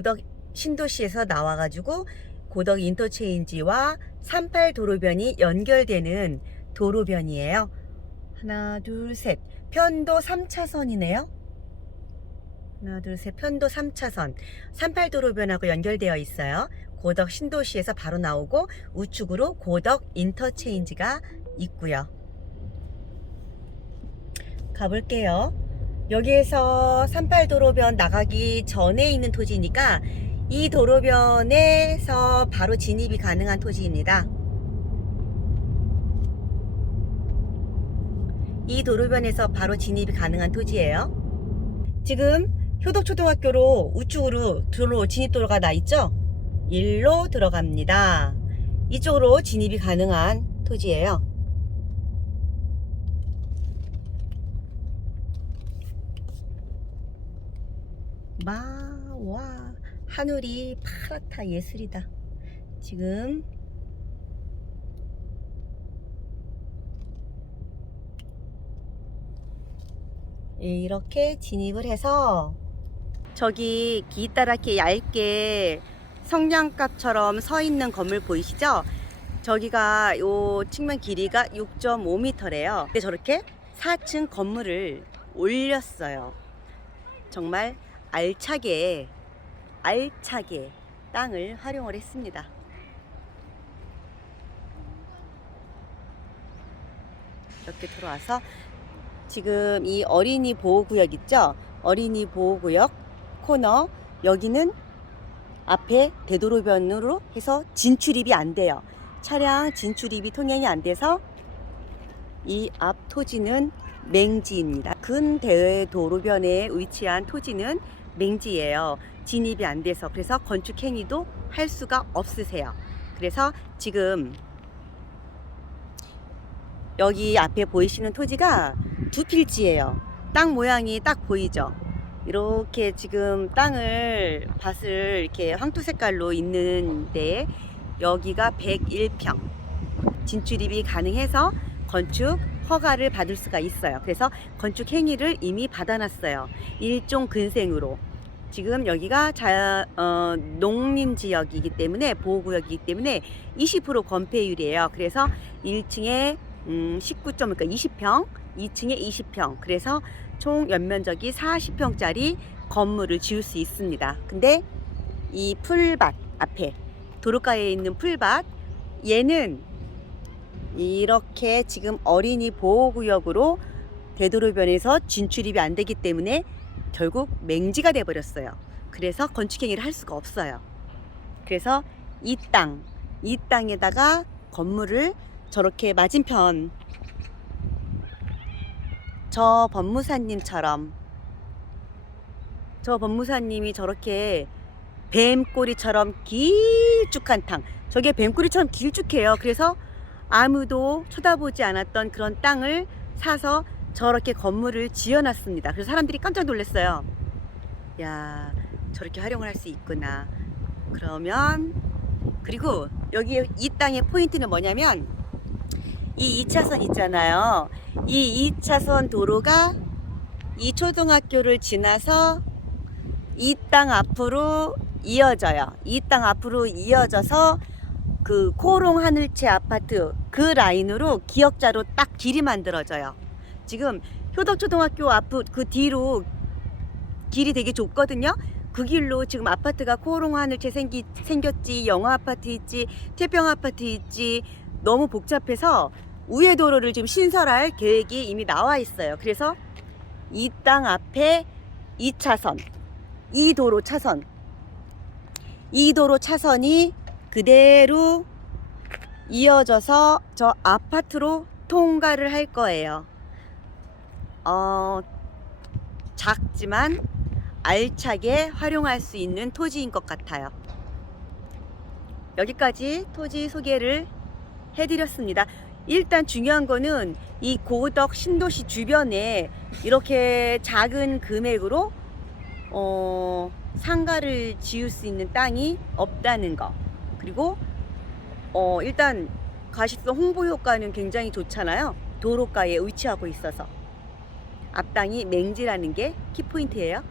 고덕 신도시에서 나와가지고 고덕 인터체인지와 38 도로변이 연결되는 도로변이에요. 하나, 둘, 셋. 편도 3차선이네요. 하나, 둘, 셋. 편도 3차선. 38 도로변하고 연결되어 있어요. 고덕 신도시에서 바로 나오고 우측으로 고덕 인터체인지가 있고요. 가볼게요. 여기에서 38 도로변 나가기 전에 있는 토지니까 이 도로변에서 바로 진입이 가능한 토지입니다. 이 도로변에서 바로 진입이 가능한 토지예요. 지금 효덕초등학교로 우측으로 도로 진입도로가 나 있죠? 일로 들어갑니다. 이쪽으로 진입이 가능한 토지예요. 마와 하늘이 파랗다 예술이다. 지금 이렇게 진입을 해서 저기 기따랗게 얇게 성냥갑처럼 서 있는 건물 보이시죠? 저기가 요 측면 길이가 6.5m래요. 근데 저렇게 4층 건물을 올렸어요. 정말 알차게 알차게 땅을 활용을 했습니다. 이렇게 들어와서 지금 이 어린이 보호구역 있죠? 어린이 보호구역 코너 여기는 앞에 대도로변으로 해서 진출입이 안 돼요. 차량 진출입이 통행이 안 돼서 이 앞 토지는 맹지입니다. 근대외 도로변에 위치한 토지는 맹지예요. 진입이 안 돼서 그래서 건축 행위도 할 수가 없으세요. 그래서 지금 여기 앞에 보이시는 토지가 두 필지예요. 땅 모양이 딱 보이죠? 이렇게 지금 땅을 밭을 이렇게 황토 색깔로 있는데 여기가 101평 진출입이 가능해서 건축 허가를 받을 수가 있어요. 그래서 건축 행위를 이미 받아놨어요. 일종 근생으로. 지금 여기가 자, 어, 농림 지역이기 때문에 보호구역이기 때문에 20% 건폐율이에요. 그래서 1층에 음, 19점 그러니까 20평, 2층에 20평. 그래서 총 연면적이 40평짜리 건물을 지을 수 있습니다. 근데 이 풀밭 앞에 도로가에 있는 풀밭 얘는 이렇게 지금 어린이 보호구역으로 대도로변에서 진출입이 안 되기 때문에 결국 맹지가 돼 버렸어요. 그래서 건축 행위를 할 수가 없어요. 그래서 이 땅, 이 땅에다가 건물을 저렇게 맞은편 저 법무사님처럼 저 법무사님이 저렇게 뱀꼬리처럼 길쭉한 땅 저게 뱀꼬리처럼 길쭉해요. 그래서 아무도 쳐다보지 않았던 그런 땅을 사서 저렇게 건물을 지어놨습니다. 그래서 사람들이 깜짝 놀랐어요. 야, 저렇게 활용을 할 수 있구나. 그러면 그리고 여기 이 땅의 포인트는 뭐냐면 이 2차선 있잖아요. 이 2차선 도로가 이 초등학교를 지나서 이 땅 앞으로 이어져요. 이 땅 앞으로 이어져서 그 코롱 하늘채 아파트 그 라인으로 기역자로 딱 길이 만들어져요. 지금 효덕초등학교 앞그 그 뒤로 길이 되게 좁거든요. 그 길로 지금 아파트가 코롱 하늘채 생기, 생겼지, 영화 아파트 있지, 태평 아파트 있지, 너무 복잡해서 우회 도로를 지금 신설할 계획이 이미 나와 있어요. 그래서 이 땅 앞에 2차선, 이 도로 차선, 이 도로 차선이 그대로 이어져서 저 아파트로 통과를 할 거예요. 어, 작지만 알차게 활용할 수 있는 토지인 것 같아요. 여기까지 토지 소개를 해드렸습니다. 일단 중요한 거는 이 고덕 신도시 주변에 이렇게 작은 금액으로 어, 상가를 지을 수 있는 땅이 없다는 거. 그리고 어, 일단 가십성 홍보 효과는 굉장히 좋잖아요. 도로가에 위치하고 있어서 앞땅이 맹지라는 게 키포인트예요.